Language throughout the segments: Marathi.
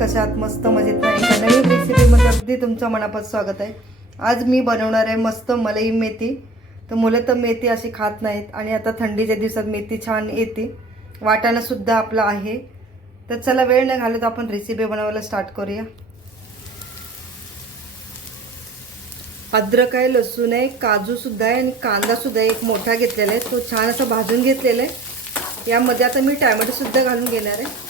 कशा आहात? मस्त मजेत नाही का? नवीन रेसिपीमध्ये अगदी तुमचं मनापासून स्वागत आहे. आज मी बनवणार आहे मस्त मलाई मेथी. तर मुलं तर मेथी अशी खात नाहीत आणि आता थंडीच्या दिवसात मेथी छान येते. वाटाणा सुद्धा आपला आहे. तर चला वेळ न घालवता आपण रेसिपी बनवायला स्टार्ट करूया. अद्रक आहे, लसूण आहे, काजू सुद्धा आहे आणि कांदा सुद्धा एक मोठा घेतलेला आहे. तो छान असा भाजून घेतलेला आहे. यामध्ये आता मी टोमॅटो सुद्धा घालून घेणार आहे.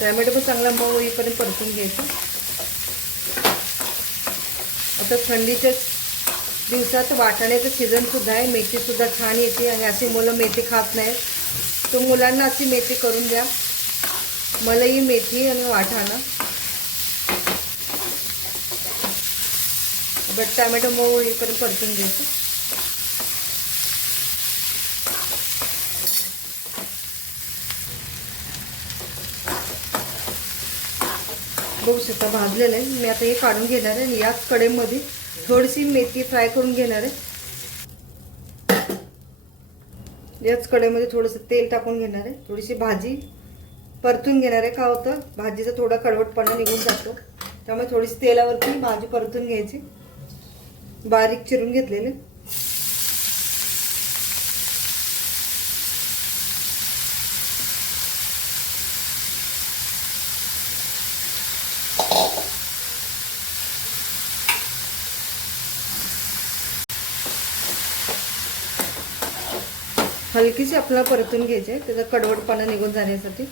टोमॅटो पण चांगला मऊ होईपर्यंत परतून घ्यायचं. आता थंडीच्या दिवसात वाटाण्याचं सीझन सुद्धा आहे. मेथी सुद्धा छान येते आणि अशी मुलं मेथी खात नाहीत. तर मुलांना अशी मेथी करून द्या. मलाई मेथी आणि वाटाणा. बट टोमॅटो मऊ होईपर्यंत परतून घ्यायचं. बघू शकता भाजलेलं आहे. मी आता हे काढून घेणार आहे आणि याच कढईमध्ये थोडीशी मेथी फ्राय करून घेणार आहे. याच कढईमध्ये थोडंसं तेल टाकून घेणार आहे. थोडीशी भाजी परतून घेणार आहे. का होतं भाजीचा थोडा कडवटपणा निघून जातो, त्यामुळे थोडीशी तेलावरती भाजी परतून घ्यायची. बारीक चिरून घेतलेले. हलकीशी आपल्याला परतून घ्यायचे, त्याचा कडवटपणा निघून जाण्यासाठी.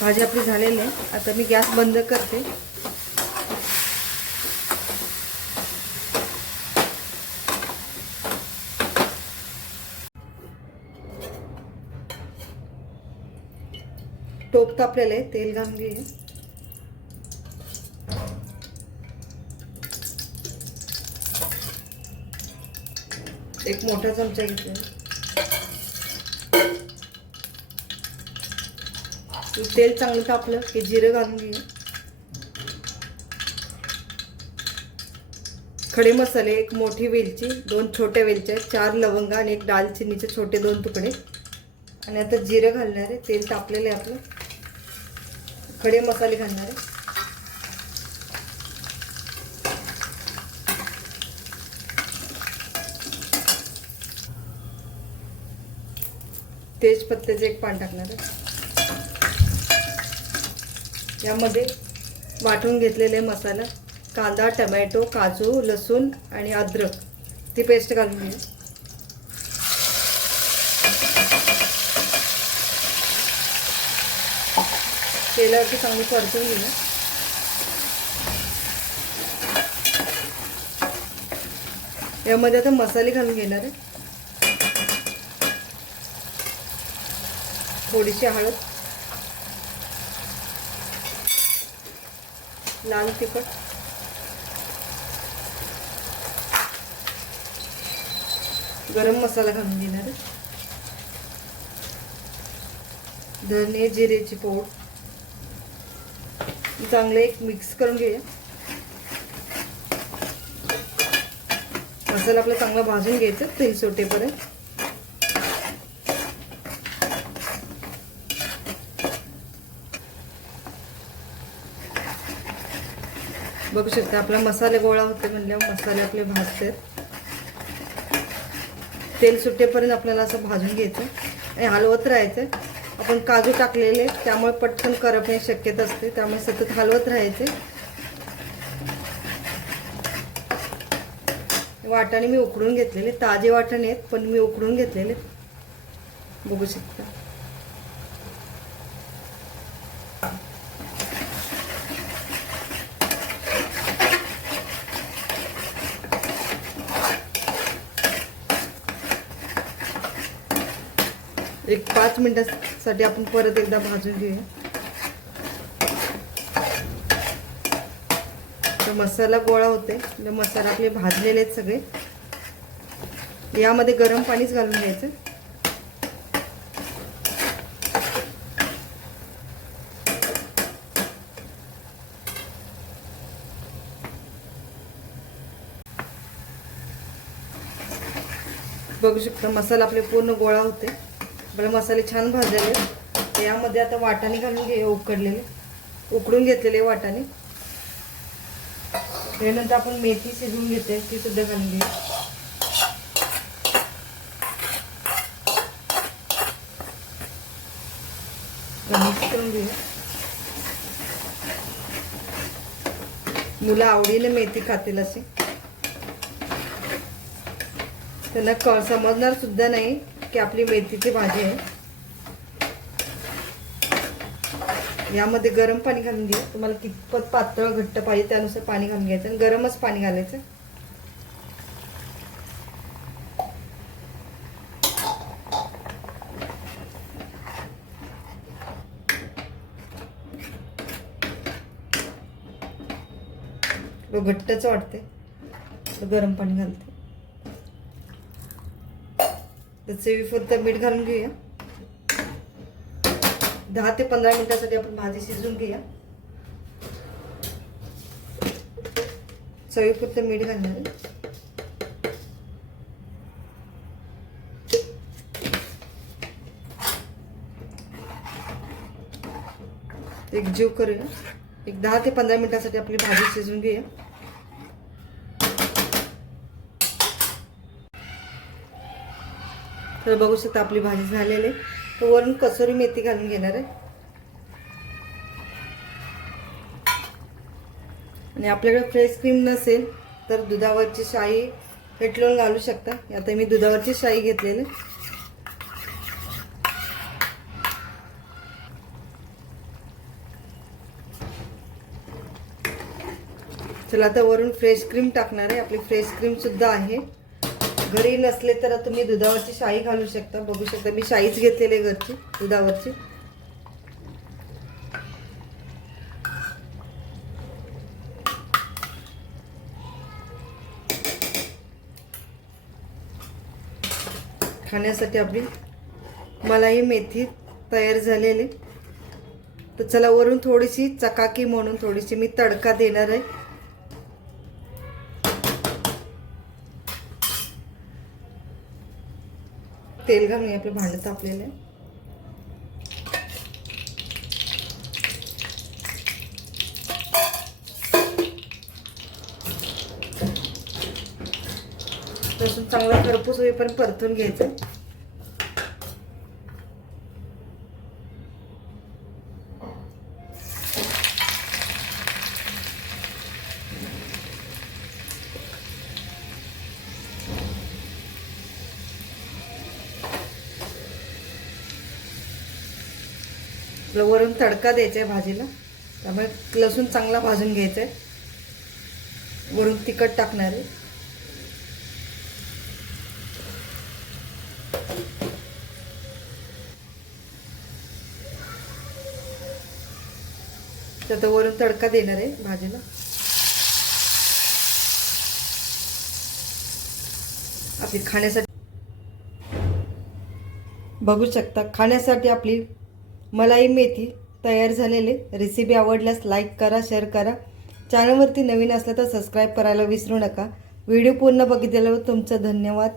भाजी आपली झालेली आहे. आता मी गॅस बंद करते. टोप तापलेलं आहे. तेल घालून घेऊया. एक मोठा चमचा घेतला. तेल चांगलं तापलं की जिरं घालून घेऊया. खडे मसाले, एक मोठी वेलची, 2 छोट्या वेलच्या, 4 लवंगा आणि 1 दालचिनीचे छोटे 2 तुकडे. आणि आता जिरं घालणार आहे. तेल तापलेलं आहे आपलं. खडे मसाले घालणार आहे. तेजपत्त्याचं 1 पान टाकणार आहे. यामध्ये वाटून घेतलेले मसाला, कांदा, टोमॅटो, काजू, लसूण आणि अद्रक ती पेस्ट घालून घेऊ. तेलावरती चांगली परतून घेऊ. यामध्ये आता मसाले घालून घेणार आहे. थोडीशी हळद, लाल तिखट, गरम मसाला घालून घेणार आहे. धने जिरेची पूड चांगले एक मिक्स करून घेऊया. मसाला आपला चांगला भाजून घ्यायचा तेल सुटेपर्यंत. बघू शकता आपला मसाले गोळा होते म्हणल्यावर मसाले आपले भाजतात. तेल सुटेपर्यंत आपल्याला असं भाजून घ्यायचं आणि हलवत राहायचं. आपण काजू टाकलेले त्यामुळे पटकन करपण्याची शक्यता असते, त्यामुळे सतत हलवत राहायचे. वाटाणे मी उकडून घेतलेले, ताजे वाटाणे आहेत पण मी उकडून घेतलेले. बघू शकता. एक 5 मिनिटासाठी आपण परत एकदा भाजून घेऊया. तर मसाला गोळा होते. मसाला आपले भाजलेले आहेत सगळे. यामध्ये गरम पाणीच घालून घ्यायचं. बघू शकता मसाला आपले पूर्ण गोळा होते. आपले मसाले छान भाजलेले आहेत. यामध्ये आता वाटाणे घालून घे. उकडून घेतलेले वाटाणे. त्यानंतर आपण मेथी शिजवून घेते, ती सुद्धा घालून घेऊ. मिक्स करून घेऊया. मुलं आवडीने मेथी खातील असे. त्यांना समजणार सुद्धा नाही की आपली मेथीची भाजी आहे. यामध्ये गरम पाणी घालून घ्या. तुम्हाला कितपत पातळ घट्ट पाहिजे त्यानुसार पाणी घालून घ्यायचं आणि गरमच पाणी घालायचं. घट्टच वाटते तर गरम पाणी घालते. तर चवीपुरतं मीठ घालून घेऊया. 10 ते 15 मिनिटांसाठी आपण भाजी शिजवून घेऊया. चवीपुरतं मीठ घालणार. एक जीव करूया. एक 10 ते 15 मिनिटांसाठी आपली भाजी शिजवून घेऊया. तर बघू शकता आपली भाजी झालेली आहे. तर वरून कसुरी मेथी घालून घेणार आहे. आणि आपल्याकडे फ्रेश क्रीम नसेल तर दुधावरची शाई फेटून घालू शकता. आता मी दुधावरची शाई घेतलेली. चला आता वरून फ्रेश क्रीम टाकणार आहे. आपली फ्रेश क्रीम सुद्धा आहे. घरी नसले तर तुम्ही दुधावरची शाई घालू शकता. बघू शकता मी शाईच घेतलेली घरची दुधावरची. खाण्यासाठी आपली मलाई मेथी तयार झालेली. तर चला वरून थोडीशी चकाकी म्हणून थोडीशी मी तडका देणार आहे. तेल घालून आपलं भांडं तापलेलं आहे. लसूण चांगला खरपूस होईपर्यंत परतून घ्यायचं. वरून तडका द्यायचा आहे भाजीला. त्यामुळे लसूण चांगला भाजून घ्यायचा आहे. वरून तिखट टाकणार आहे. तर वरून तडका देणार आहे भाजीला. आपली खाण्यासाठी बघू शकता खाण्यासाठी आपली मलाई मेथी तयार झालेली. रेसिपी आवडल्यास लाईक करा, शेअर करा. चॅनलवरती नवीन असलं तर सबस्क्राईब करायला विसरू नका. व्हिडिओ पूर्ण बघितल्यावर तुमचं धन्यवाद.